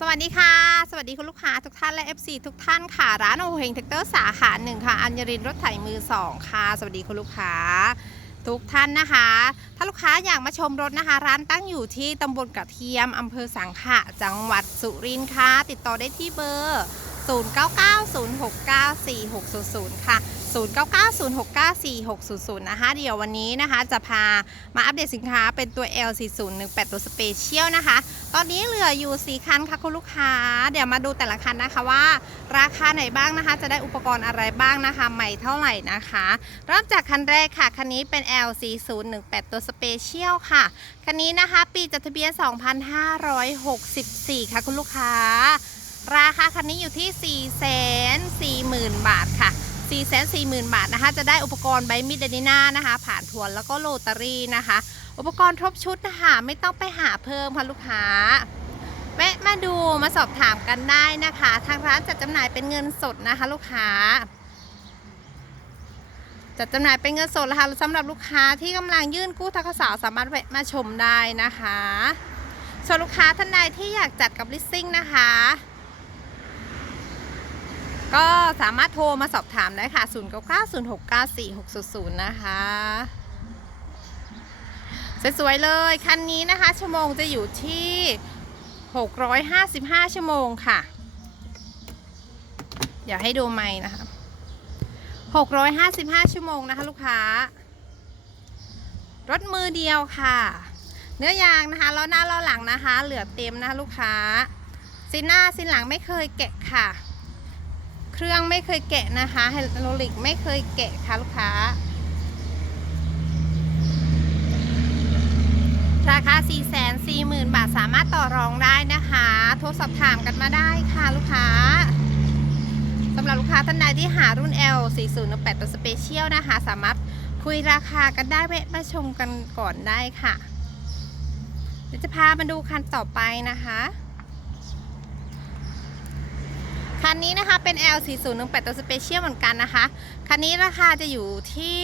สวัสดีค่ะ สวัสดีคุณลูกค้าทุกท่านและ FC ทุกท่านค่ะ ร้านโอเฮงเทคเตอร์สาขาหนึ่งค่ะ อัญญรินทร์รถไถมือ2ค่ะ สวัสดีคุณลูกค้า ทุกท่านนะคะ ถ้าลูกค้าอยากมาชมรถนะคะ ร้านตั้งอยู่ที่ตำบลกระเทียมอำเภอสังขะ จังหวัดสุรินทร์ค่ะ ติดต่อได้ที่เบอร์ 0990694600 ค่ะ 0990694600 นะคะ เดี๋ยววันนี้นะคะจะพามาอัปเดตสินค้าเป็นตัว L4018 ตัวสเปเชียลนะคะ ตอนนี้เหลืออยู่ 4 คันค่ะคุณลูกค้า เดี๋ยวมาดูแต่ละคันนะคะว่า ราคาไหนบ้างนะคะ จะได้อุปกรณ์อะไรบ้างนะคะ ใหม่เท่าไหร่นะคะเริ่มจากคันแรกค่ะ คันนี้เป็น L4018 ตัวสเปเชียลค่ะ คันนี้นะคะ ปีจดทะเบียน 2564 ค่ะคุณลูกค้า ราคาคันนี้อยู่ที่ 440,000 บาทค่ะ 440,000 บาทนะคะ จะได้อุปกรณ์ใบมีดเดนิน่านะคะ ผ่านทวนแล้วก็โรตารี่นะคะ อุปกรณ์ครบชุดนะคะไม่ต้องไปหาเพิ่มค่ะลูกค้า แวะมาดูมาสอบถามกันได้นะคะ ทางร้านจัดจำหน่ายเป็นเงินสดนะคะลูกค้าจัดจำหน่ายเป็นเงินสดนะคะสำหรับลูกค้าที่กำลังยื่นกู้ทกสสามารถแวะมาชมได้นะคะส่วนลูกค้าท่านใดที่อยากจัดกับลิสซิ่งนะคะ ก็สามารถโทรมาสอบถามได้ค่ะ 0 9 9 0 6 9 4 6 0 0 นะคะสวยๆเลย คันนี้นะคะ ชั่วโมงจะอยู่ที่ 655 ชั่วโมงค่ะ เดี๋ยวให้ดูใหม่นะคะ 655 ชั่วโมงนะคะ ลูกค้า รถมือเดียวค่ะ เนื้อยางนะคะล้อหน้าล้อหลังนะคะ เหลือเต็มนะคะ ลูกค้าซินหน้าซินหลังไม่เคยแกะค่ะ เครื่องไม่เคยแกะนะคะไฮดรอลิกไม่เคยแกะค่ะลูกค้า ราคา 4 4 0 0 0 0 บาทสามารถต่อรองได้นะคะ โทรสอบถามกันมาได้ค่ะลูกค้าสำหรับลูกค้าท่านใดที่หารุ่น L 4 0 8ตัวสเปเชียลนะคะ สามารถคุยราคากันได้แวะมาชมกันก่อนได้ค่ะ เดี๋ยวจะพามาดูคันต่อไปนะคะ คันนี้นะคะเป็น L 4018 ตัวสเปเชียลเหมือนกันนะคะ คันนี้ราคาจะอยู่ที่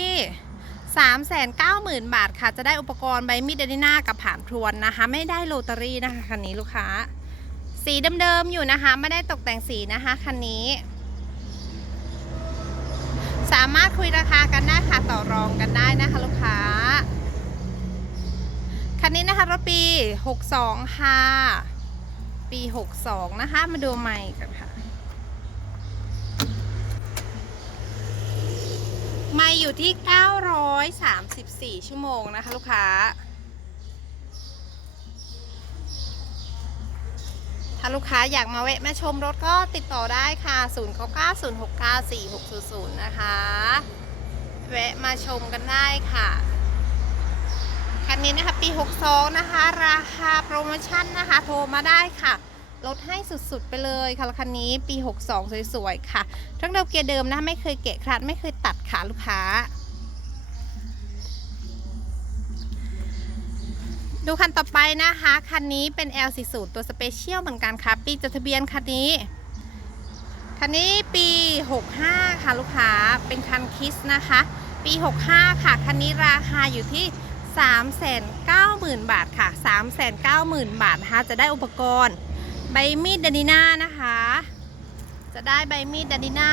390,000 บาทค่ะ จะได้อุปกรณ์ใบมีดเดนิน่ากับผานพรวนนะคะ ไม่ได้โรตารี่นะคะ คันนี้ลูกค้า สีเดิมๆอยู่นะคะ ไม่ได้ตกแต่งสีนะคะคันนี้ สามารถคุยราคากันได้ค่ะต่อรองกันได้นะคะลูกค้า คันนี้นะคะรถปี 62 ค่ะ ปี 62 นะคะ มาดูใหม่กันค่ะ ไม่อยู่ที่ 934 ชั่วโมงนะคะลูกค้า ถ้าลูกค้าอยากมาแวะมาชมรถก็ติดต่อได้ค่ะ 0 9 9 0 6 9 4 6 0 0 นะคะ แวะมาชมกันได้ค่ะ คันนี้นะคะ ปี 62 นะคะ ราคาโปรโมชั่นนะคะ โทรมาได้ค่ะ ลดให้สุดๆไปเลยค่ะคันนี้ปี 62 สวยๆ ค่ะทั้งเดิมเกียร์เดิมนะไม่เคยเกะคลัดไม่เคยตัดค่ะลูกค้า ดูคันต่อไปนะคะ คันนี้เป็น L40 ตัวสเปเชียลเหมือนกันค่ะ ปีจดทะเบียนคันนี้คันนี้ปี 65 ค่ะลูกค้า เป็นคันคิสนะคะ ปี 65 ค่ะ คันนี้ราคาอยู่ที่ 390,000 บาทค่ะ 390,000 บาทนะคะจะได้อุปกรณ์ ใบมีดดานิน่านะคะ จะได้ใบมีดดานิน่า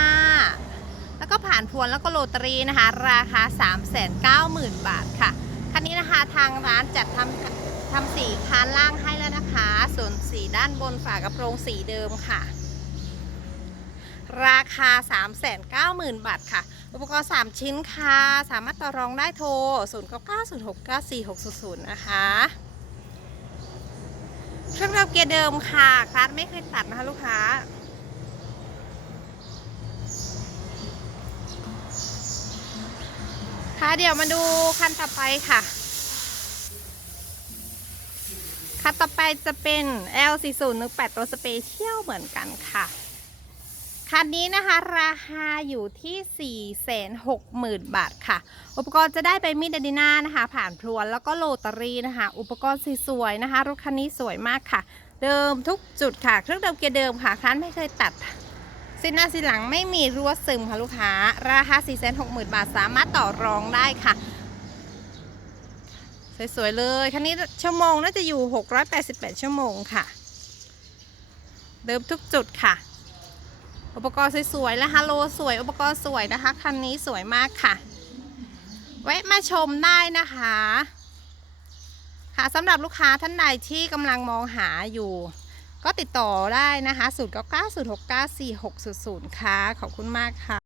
แล้วก็ผ่านพวนแล้วก็โรตารีนะคะ ราคา 390,000 บาทค่ะ คันนี้นะคะทางร้านจัดทำทำสีคานล่างให้แล้วนะคะ ส่วนสีด้านบนฝากระโปรงสีเดิมค่ะ ราคา 390,000 บาทค่ะ อุปกรณ์ 3 ชิ้นค่ะ สามารถต่อรองได้โทร 0 9 9 0 6 9 4 6 0 0 นะคะ เครื่องทำเกียร์เดิมค่ะคลาสไม่เคยตัดนะคะลูกค้า ค่ะเดี๋ยวมาดูคันต่อไปค่ะ คันต่อไปจะเป็น L4018 ตัวสเปเชียลเหมือนกันค่ะ คันนี้นะคะราคาอยู่ที่ 460,000 บาทค่ะ อุปกรณ์จะได้ไปมีดเดนิน่านะคะ ผ่านพลวนแล้วก็โรตารีนะคะ อุปกรณ์สวยๆนะคะรถคันนี้สวยมากค่ะ เดิมทุกจุดค่ะ เครื่องเดิมเกียร์เดิมค่ะคันไม่เคยตัดสินหน้าสินหลังไม่มีรั่วซึมค่ะลูกค้า ราคา 460,000 บาทสามารถต่อรองได้ค่ะสวยๆเลยคันนี้ชั่วโมงน่าจะอยู่ 688 ชั่วโมงค่ะ เดิมทุกจุดค่ะ อุปกรณ์สวยๆและฮัลโหลสวย อุปกรณ์สวยนะคะ คันนี้สวยมากค่ะ แวะมาชมได้นะคะ ค่ะสำหรับลูกค้าท่านใดที่กำลังมองหาอยู่ ก็ติดต่อได้นะคะ 0 9 9 0 6 9 4 6 0 0 ค่ะ ขอบคุณมากค่ะ